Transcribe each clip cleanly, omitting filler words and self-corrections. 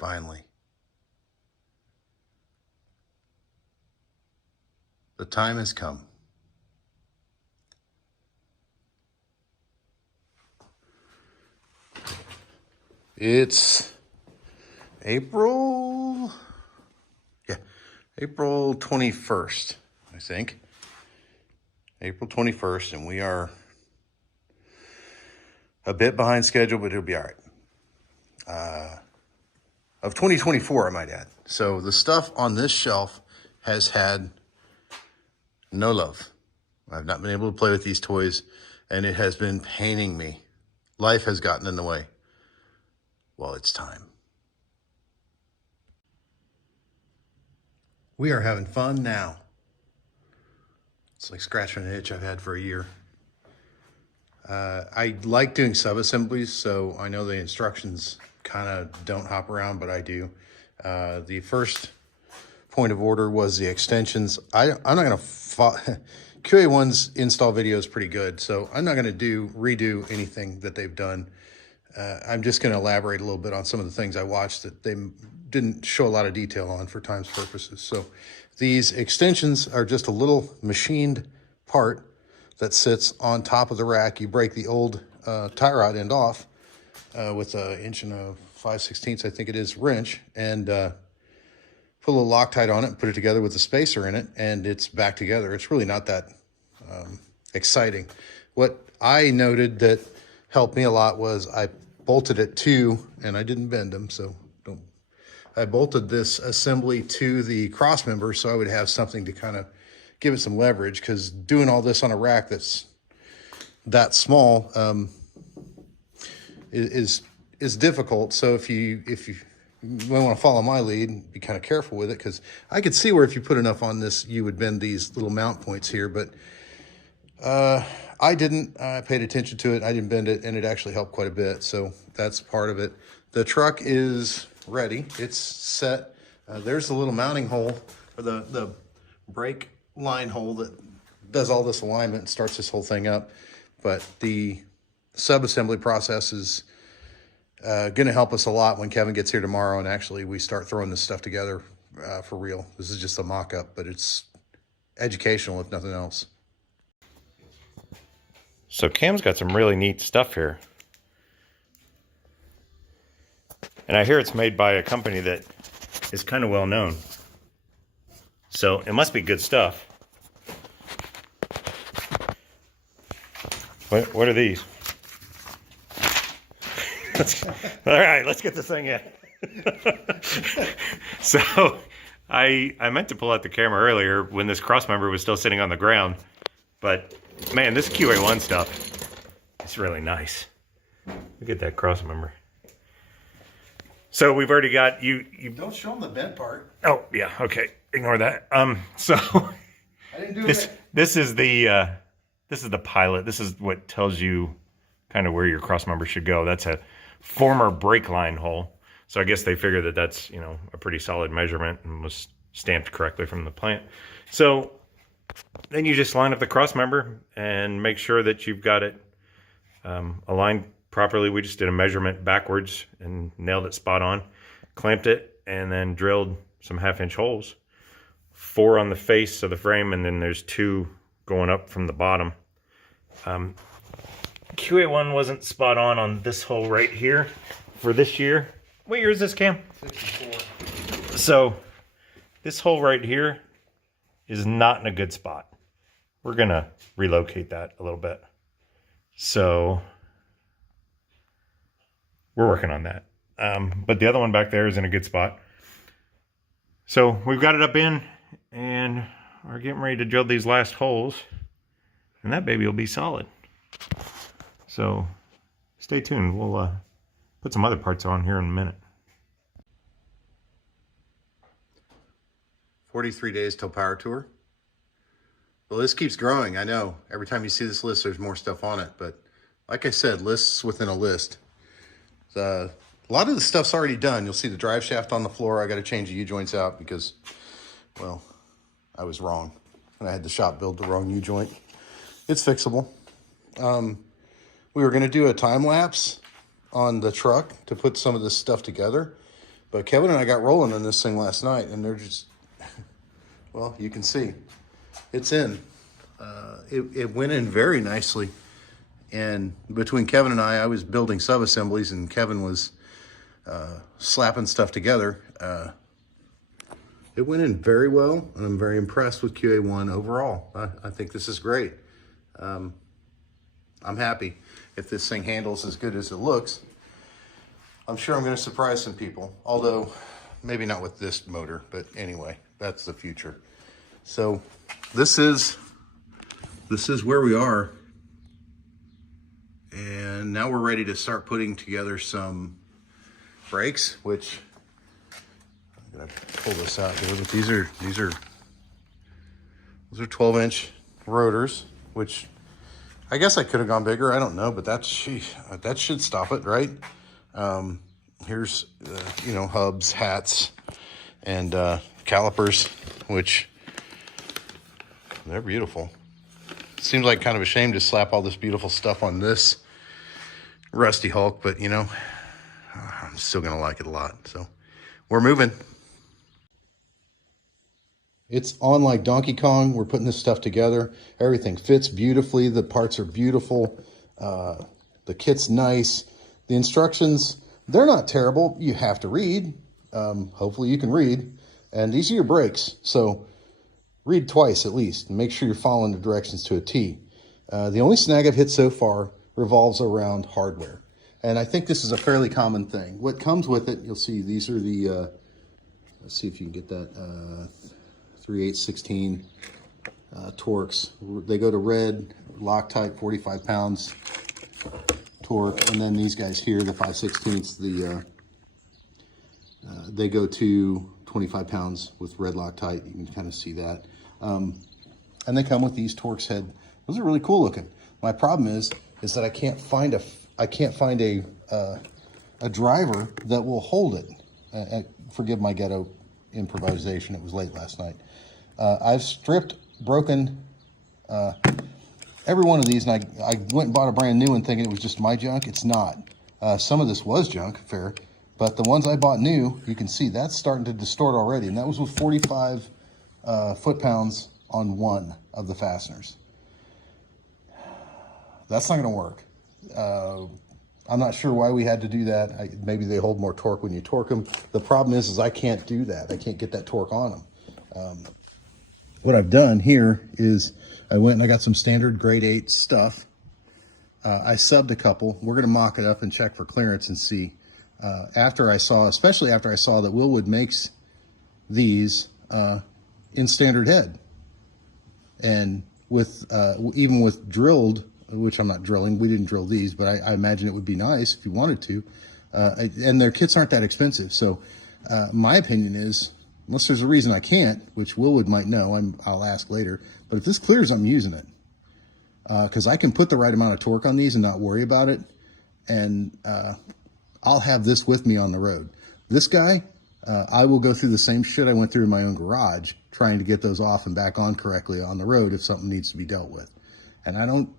Finally. The time has come. It's April 21st, I think. April 21st, and we are a bit behind schedule, but it'll be all right. Of 2024, I might add. So the stuff on this shelf has had no love. I've not been able to play with these toys, and it has been paining me. Life has gotten in the way. Well, it's time. We are having fun now. It's like scratching an itch I've had for a year. I like doing sub-assemblies, so I know the instructions kind of don't hop around, but I do. The first point of order was the extensions. I'm not going to QA1's install video is pretty good, so I'm not going to redo anything that they've done. I'm just going to elaborate a little bit on some of the things I watched that they didn't show a lot of detail on for time's purposes. So these extensions are just a little machined part that sits on top of the rack. You break the old tie rod end off with an 1 5/16, I think it is, wrench, and put a little Loctite on it and put it together with a spacer in it, and it's back together. It's really not that exciting. What I noted that helped me a lot was I bolted it to, and I didn't bend them, so don't. I bolted this assembly to the cross member so I would have something to kind of give it some leverage, because doing all this on a rack that's that small is difficult. So if you want to follow my lead, be kind of careful with it, because I could see where if you put enough on this, you would bend these little mount points here, but I didn't. I paid attention to it. I didn't bend it, and it actually helped quite a bit. So that's part of it. The truck is ready. It's set. There's the little mounting hole, or the brake line hole that does all this alignment and starts this whole thing up. But the sub-assembly process is going to help us a lot when Kevin gets here tomorrow, and actually we start throwing this stuff together for real. This is just a mock-up, but it's educational if nothing else. So Cam's got some really neat stuff here. And I hear it's made by a company that is kind of well known. So it must be good stuff. What are these? All right, let's get this thing in. So I meant to pull out the camera earlier when this cross member was still sitting on the ground, but man, this QA1 stuff, it's really nice. Look at that cross member. So we've already got you don't show them the bent part. Oh yeah, okay, ignore that. So I didn't do it. This is the pilot. This is what tells you kind of where your cross member should go. That's a former brake line hole. So I guess they figured that that's, you know, a pretty solid measurement and was stamped correctly from the plant. So then you just line up the cross member and make sure that you've got it aligned properly. We just did a measurement backwards and nailed it spot on, clamped it, and then drilled some 1/2-inch holes, 4 on the face of the frame, and then there's 2 going up from the bottom. QA1 wasn't spot on this hole right here for this year. What year is this, Cam? 54. So this hole right here is not in a good spot. We're gonna relocate that a little bit. So we're working on that. But the other one back there is in a good spot. So we've got it up in, and we're getting ready to drill these last holes, and that baby will be solid. So stay tuned. We'll put some other parts on here in a minute. 43 days till power tour. The list keeps growing. I know every time you see this list, there's more stuff on it, but like I said, lists within a list. A lot of the stuff's already done. You'll see the drive shaft on the floor. I got to change the U-joints out because, well, I was wrong. And I had the shop build the wrong U-joint. It's fixable. We were going to do a time lapse on the truck to put some of this stuff together. But Kevin and I got rolling on this thing last night, and they're just, well, you can see it's in. It went in very nicely. And between Kevin and I was building sub-assemblies, and Kevin was slapping stuff together. It went in very well, and I'm very impressed with QA1 overall. I think this is great. I'm happy. If this thing handles as good as it looks, I'm sure I'm going to surprise some people. Although, maybe not with this motor, but anyway, that's the future. So, this is where we are. And now we're ready to start putting together some brakes, which I'm gonna pull this out here, but these are 12-inch rotors, which I guess I could have gone bigger. I don't know, but that should stop it, right? Here's you know, hubs, hats, and calipers, which they're beautiful. Seems like kind of a shame to slap all this beautiful stuff on this rusty Hulk, but you know, I'm still gonna like it a lot. So we're moving. It's on like Donkey Kong. We're putting this stuff together. Everything fits beautifully. The parts are beautiful. The kit's nice. The instructions, they're not terrible. You have to read. Hopefully you can read. And these are your brakes. So read twice at least and make sure you're following the directions to a T. The only snag I've hit so far revolves around hardware. And I think this is a fairly common thing. What comes with it, you'll see these are the, let's see if you can get that, 3/8/16 Torx. They go to red, Loctite, 45 pounds torque. And then these guys here, the 5/16, they go to 25 pounds with red Loctite. You can kind of see that. And they come with these Torx head. Those are really cool looking. My problem is that I can't find a driver that will hold it. Forgive my ghetto improvisation. It was late last night. I've stripped, broken every one of these, and I went and bought a brand new one thinking it was just my junk. It's not. Some of this was junk, fair. But the ones I bought new, you can see that's starting to distort already. And that was with 45 foot-pounds on one of the fasteners. That's not going to work. I'm not sure why we had to do that. Maybe they hold more torque when you torque them. The problem is I can't do that. I can't get that torque on them. What I've done here is I went and I got some standard grade 8 stuff. I subbed a couple. We're going to mock it up and check for clearance and see. Especially after I saw that Wilwood makes these in standard head. And with even with drilled, which I'm not drilling, we didn't drill these, but I imagine it would be nice if you wanted to. And their kits aren't that expensive. So my opinion is, unless there's a reason I can't, which Wilwood might know, I'll ask later, but if this clears, I'm using it. Because I can put the right amount of torque on these and not worry about it. And I'll have this with me on the road. This guy, I will go through the same shit I went through in my own garage, trying to get those off and back on correctly on the road if something needs to be dealt with. And I don't,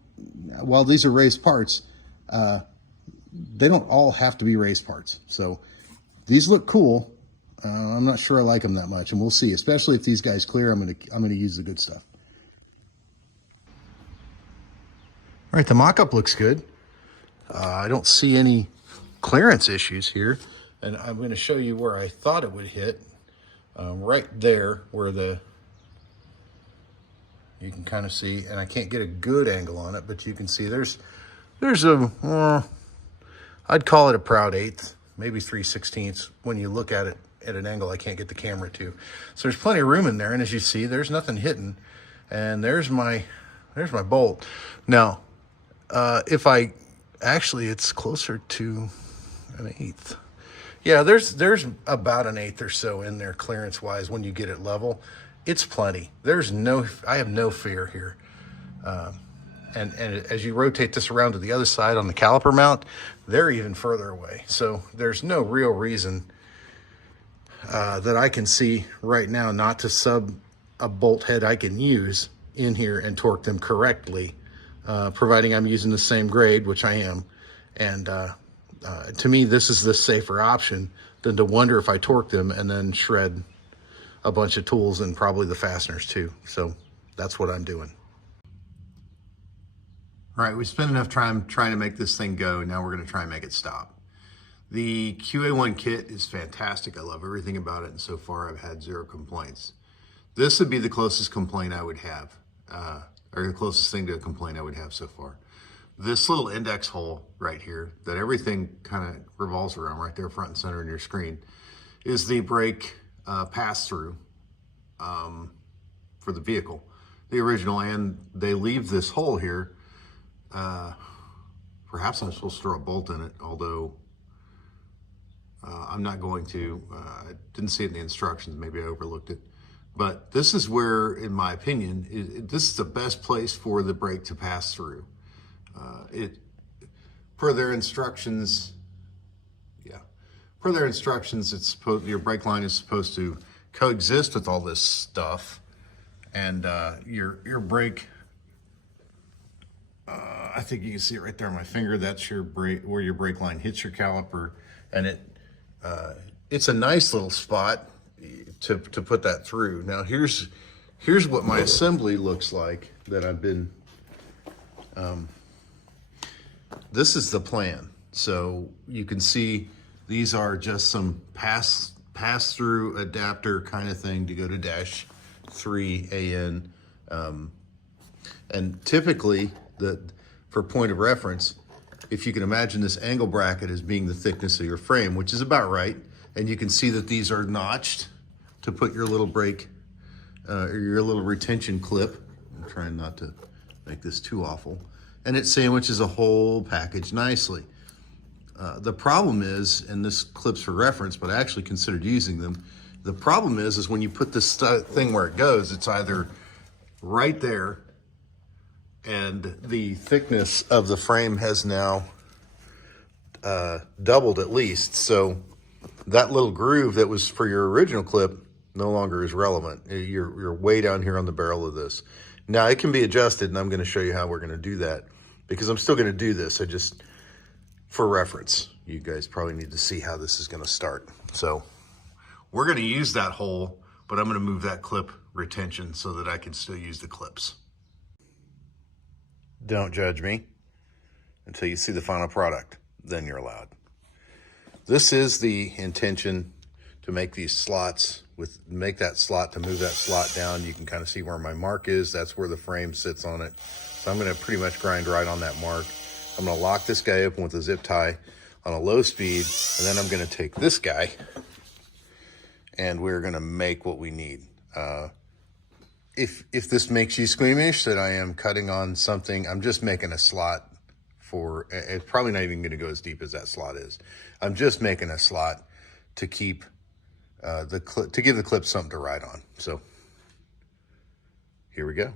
while these are raised parts, they don't all have to be raised parts. So these look cool. I'm not sure I like them that much, and we'll see. Especially if these guys clear, I'm gonna use the good stuff. All right, the mock-up looks good. I don't see any clearance issues here, and I'm going to show you where I thought it would hit. Right there, where you can kind of see, and I can't get a good angle on it, but you can see there's a I'd call it a proud 1/8, maybe 3/16 when you look at it at an angle I can't get the camera to. So there's plenty of room in there, and as you see, there's nothing hidden. And there's my bolt. Now, if I actually, it's closer to an 1/8. Yeah, there's about an 1/8 or so in there clearance wise when you get it level. It's plenty. I have no fear here. And as you rotate this around to the other side on the caliper mount, they're even further away. So there's no real reason that I can see right now not to sub a bolt head I can use in here and torque them correctly, providing I'm using the same grade, which I am, and To me, this is the safer option than to wonder if I torque them and then shred a bunch of tools and probably the fasteners too. So that's what I'm doing. All right, we spent enough time trying to make this thing go. Now we're going to try and make it stop. The QA1 kit is fantastic. I love everything about it, and so far I've had 0 complaints. This would be the closest complaint I would have, or the closest thing to a complaint I would have so far. This little index hole right here that everything kind of revolves around right there front and center in your screen is the brake pass-through for the vehicle, the original, and they leave this hole here. Perhaps I'm supposed to throw a bolt in it, although I'm not going to. I didn't see it in the instructions, maybe I overlooked it. But this is where, in my opinion, this is the best place for the brake to pass through. Per their instructions, it's supposed, your brake line is supposed to coexist with all this stuff, and your brake. I think you can see it right there on my finger. That's your brake, where your brake line hits your caliper, and it's a nice little spot to put that through. Now here's what my assembly looks like that I've been. This is the plan. So you can see these are just some pass through adapter kind of thing to go to dash 3 AN. And typically, for point of reference, if you can imagine this angle bracket as being the thickness of your frame, which is about right, and you can see that these are notched to put your little brake, or your little retention clip. I'm trying not to make this too awful. And it sandwiches a whole package nicely. The problem is, and this clip's for reference, but I actually considered using them. The problem is when you put this thing where it goes, it's either right there, and the thickness of the frame has now doubled at least. So that little groove that was for your original clip no longer is relevant. You're way down here on the barrel of this. Now it can be adjusted, and I'm going to show you how we're going to do that, because I'm still going to do this. For reference, you guys probably need to see how this is going to start. So we're going to use that hole, but I'm going to move that clip retention so that I can still use the clips. Don't judge me until you see the final product, then you're allowed. This is the intention, to make these slots, make that slot, to move that slot down. You can kind of see where my mark is. That's where the frame sits on it. So I'm going to pretty much grind right on that mark. I'm going to lock this guy open with a zip tie on a low speed, and then I'm going to take this guy and we're going to make what we need. If this makes you squeamish that I am cutting on something, I'm just making a slot for, it's probably not even going to go as deep as that slot is. I'm just making a slot to keep to give the clip something to ride on. So here we go.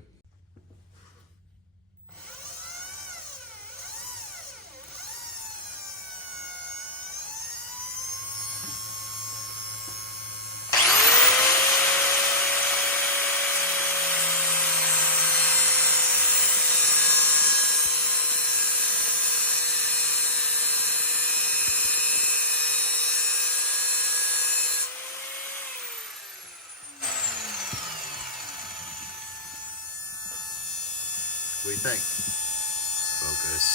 What do you think? Focus.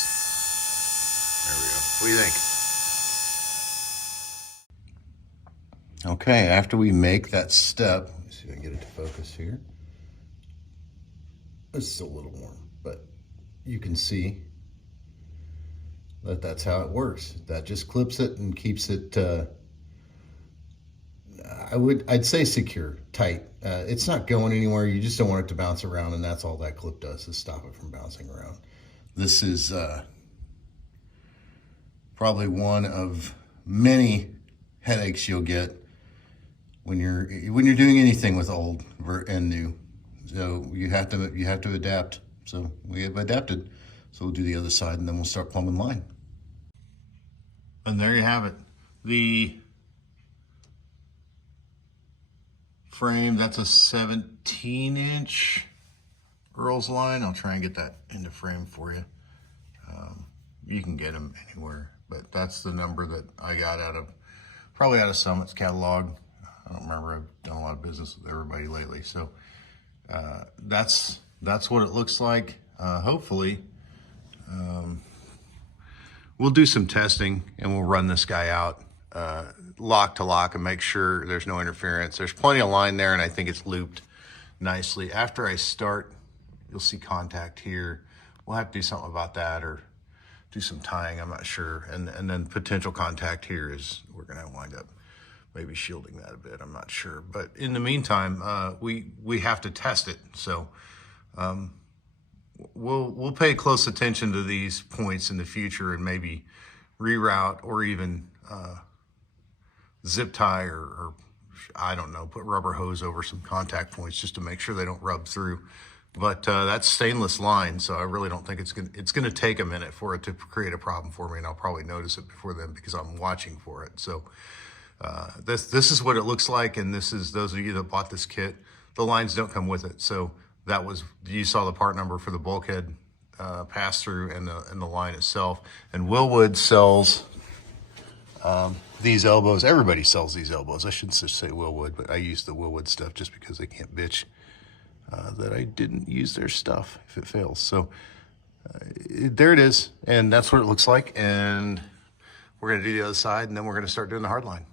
There we go. What do you think? Okay, after we make that step, let me see if I can get it to focus here. It's still a little warm, but you can see that that's how it works. That just clips it and keeps it, I'd say secure, tight. It's not going anywhere. You just don't want it to bounce around, and that's all that clip does, is stop it from bouncing around. This is probably one of many headaches you'll get when you're doing anything with old and new. So you have to adapt. So we have adapted. So we'll do the other side, and then we'll start plumbing line. And there you have it. The frame, that's a 17-inch Earl's line. I'll try and get that into frame for you. You can get them anywhere, but that's the number that I got probably out of Summit's catalog. I don't remember. I've done a lot of business with everybody lately. So that's what it looks like. Hopefully, we'll do some testing and we'll run this guy out lock to lock and make sure there's no interference. There's plenty of line there, and I think it's looped nicely. After I start, you'll see contact here. We'll have to do something about that or do some tying, I'm not sure. And then potential contact here is, we're gonna wind up maybe shielding that a bit, I'm not sure. But in the meantime, we have to test it. So we'll pay close attention to these points in the future and maybe reroute or even zip tie or I don't know, put rubber hose over some contact points just to make sure they don't rub through. But that's stainless line, so I really don't think it's gonna take a minute for it to create a problem for me, and I'll probably notice it before then because I'm watching for it. So this is what it looks like, and this is, those of you that bought this kit, the lines don't come with it. So that was, you saw the part number for the bulkhead pass through and the line itself. And Wilwood sells these elbows. Everybody sells these elbows. I shouldn't just say Wilwood, but I use the Wilwood stuff just because they can't bitch that I didn't use their stuff if it fails. So there it is, and that's what it looks like. And we're gonna do the other side, and then we're gonna start doing the hard line.